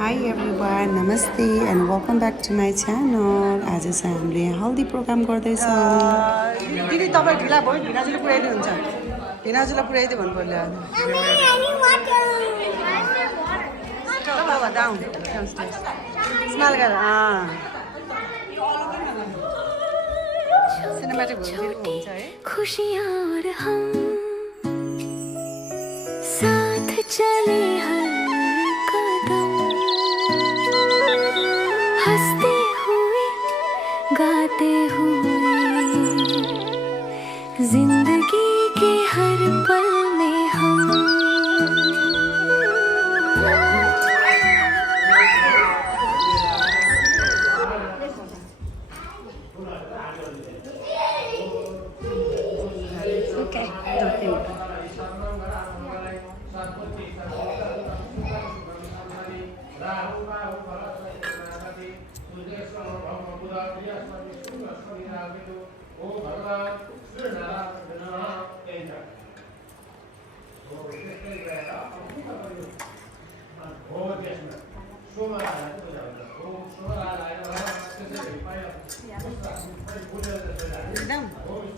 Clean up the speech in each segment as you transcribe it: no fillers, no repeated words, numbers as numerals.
Hi everyone, Namaste and welcome back to my channel. आज चाहिँ हामीले यहाँ हल्दी प्रोग्राम गर्दैछौँ। दिदी तपाईँ ढिला भयो ढिनाजुले पुऱ्याइदिनु हुन्छ ढिनाजुलाई पुऱ्याइदियो भन्नु पर्यो बाबा डाउन स्माइल गर सिनेमेटिक हुन्छ है खुशियाँ और हम साथ चले हर कदम हंसते हुए गाते हुए जिंदगी के हर पल में हम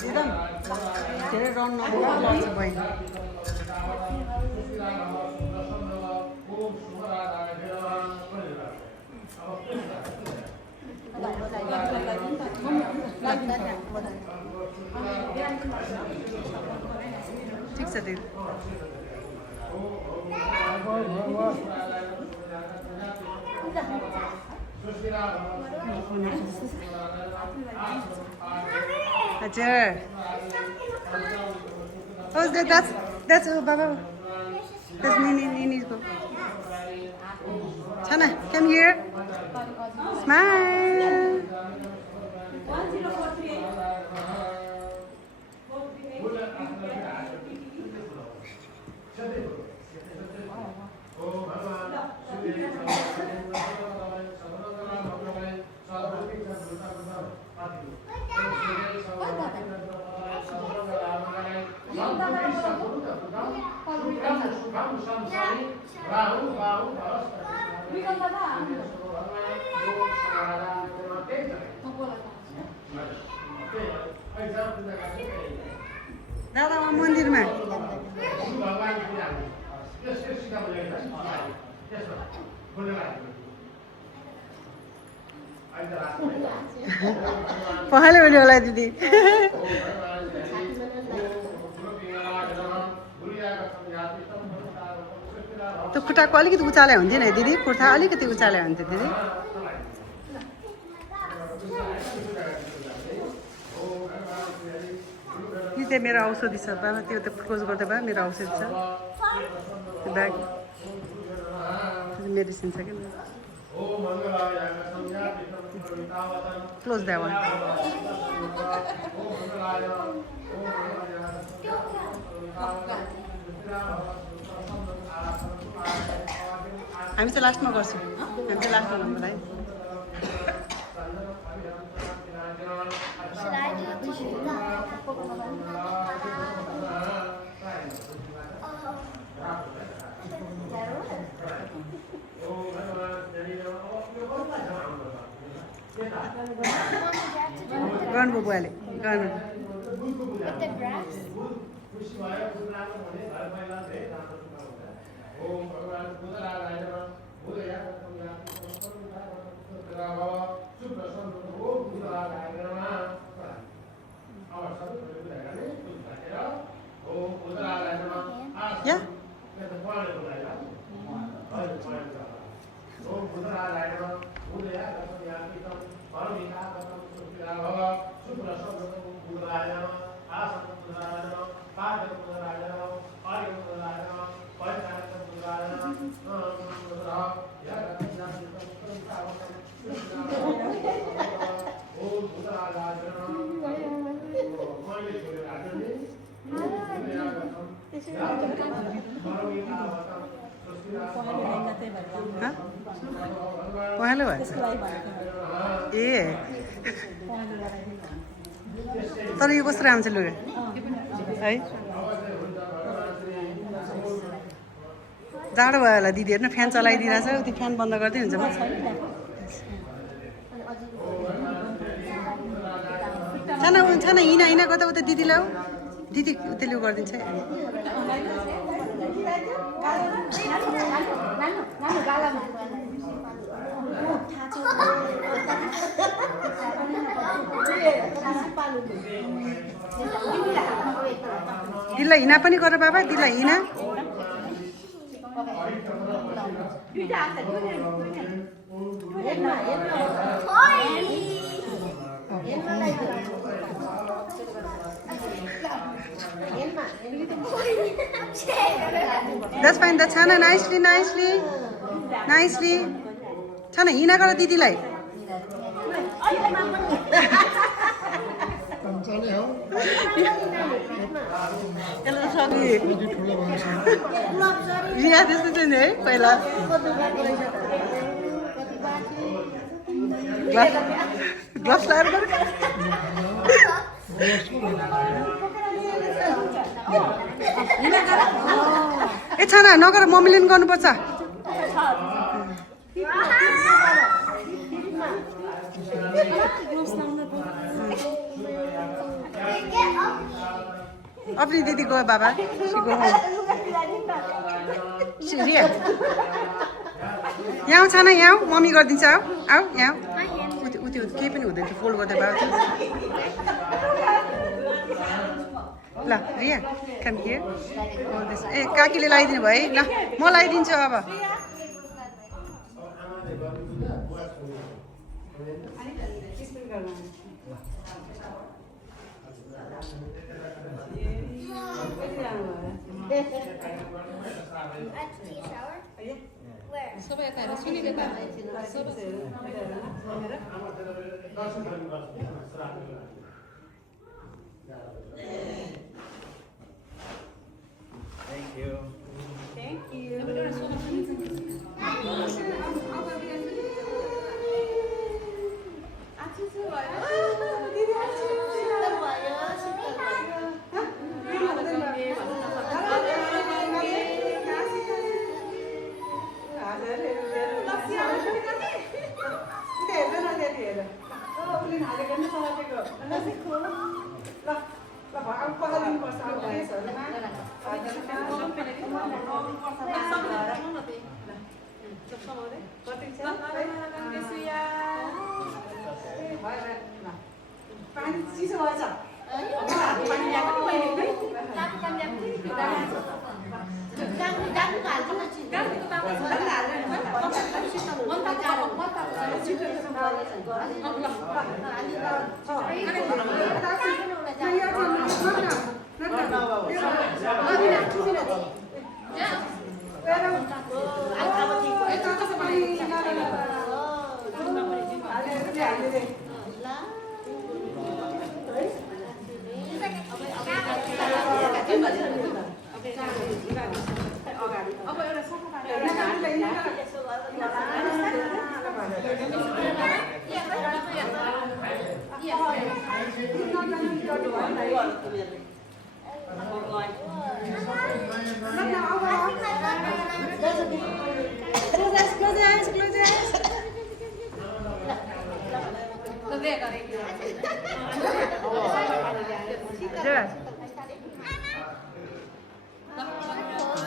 एकदम धेरै रन नगर्छ बहिनी ठिक छ दिदी हजुर Oh, that's Baba. That's Nini's book. Chana, come here. Smile. दादा मन्दिरमा पहाले बोल्यो होला दिदी त्यो खुट्टाको अलिकति उचाले हुन्थ्यो नि दिदी कुर्ता अलिकति उचाले हुन्थ्यो दिदी यो चाहिँ मेरो औषधि छ बाबा त्यो त क्लोज गर्दै बा मेरो औषधि छ त्यो ब्याग मेडिसिन छ कि क्लोज द्याट वान हामी चाहिँ लास्टमा गर्छौँ हामी चाहिँ लास्टमा गर्नुलाई गर्नु बुवाले गर्नु Yeah. पहेँलो भएछ ए तर यो कस्तो राम्रो छ लुगा है जाडो भयो होला दिदी हेर्नु फ्यान चलाइदिरहेछ त्यो फ्यान बन्द गर्दै हुन्छ म छाना हिँड हिँड कता उता दिदी ल्याऊ दिदी त्यसले गरिदिन्छ है दिदीलाई हिँडा पनि गर बाबा दिदीलाई हिँडा That's fine. That's Hannah. Nicely. Hannah, हिँडा गर दिदीलाई रिया त्यस्तो चाहिँ नि है पहिला ग्लभ्स लगाएर गर ए छाना नगर मम्मीले पनि गर्नुपर्छ अपनी दीदी गयो बाबा रिया यहाँ छाना यहाँ मम्मी गरिदिन्छ आऊ यहाँ उति केही पनि हुँदैन थियो फोल्ड गर्दै बाबा ल रिया कम हियर ए काकीले लगाइदिनु भयो है ल म लगाइदिन्छु अब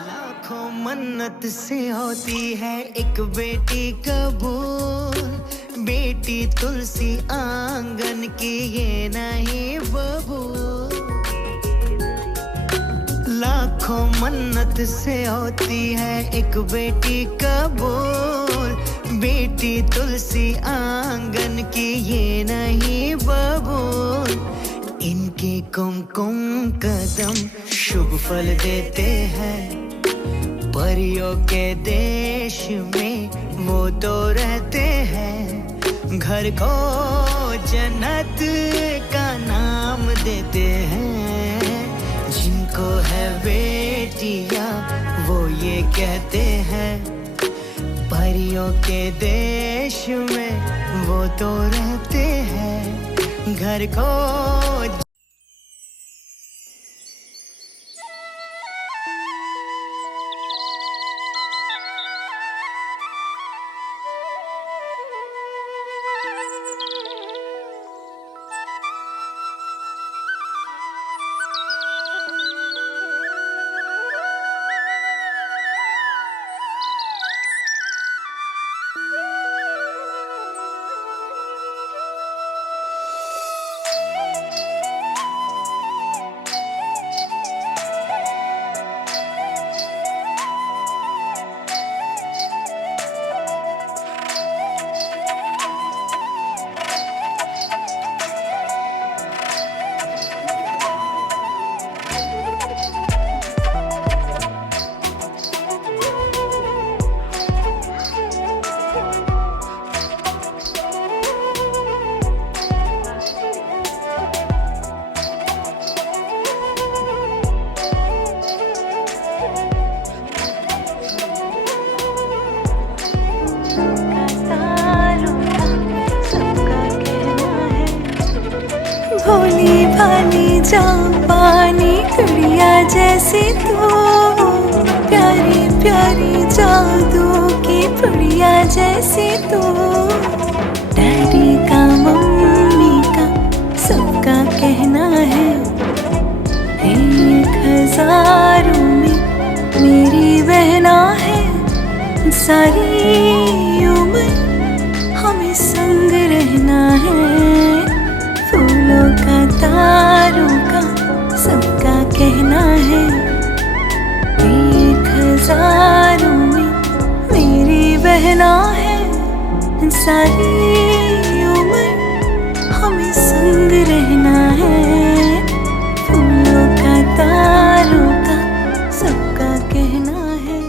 लाखों मन्नत से होती है एक बेटी कबूल, बेटी तुलसी आंगन की ये नहीं बबूल। लाखों मन्नत से होती है एक बेटी कबूल, बेटी तुलसी आंगन की ये नहीं बबूल। इनके कुमकुम कदम शुभ फल देते हैं, परियों के देश में वो तो रहते हैं। घर को जन्नत का नाम देते हैं, जिनको है बेटियां वो ये कहते हैं। परियों के देश में वो तो रहते हैं, घर को भोली भाली जापानी गुड़िया जैसी तू, प्यारी प्यारी जादू की पुड़िया जैसी तू। डैडी का मम्मी का सबका कहना है 1000 में मेरी बहना है। सारी उम्र हमें संग रहना है। फूलों का तारों का सबका कहना है 1000 में मेरी बहना है। सारी उम्र हमें संग रहना है। फूलों का तारों का सबका कहना है।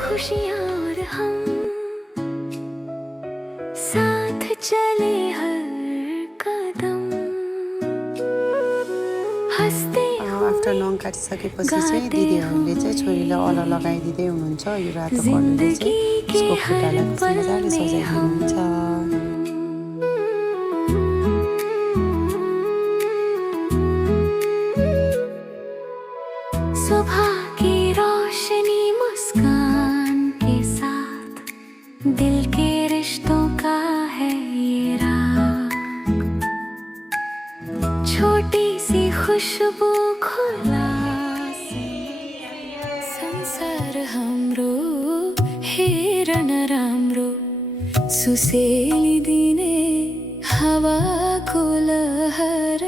खुशियाँ और हम साथ चले हर कदम हंसते आफ्टर नङ काटिसकेपछि चाहिँ दिदीहरूले चाहिँ छोरीलाई अल लगाइदिँदै हुनुहुन्छ। यो रातो कलरले चाहिँ उसको खुट्टालाई मजाले सजाइदिनुहुन्छ। सुबह की रोशनी मुस्कान के साथ दिल के रिश्तों का है ये राग। छोटी सी खुशबू खुला संसार हाम्रो हेरन राम्रो सुसेली दिने हावाको लहर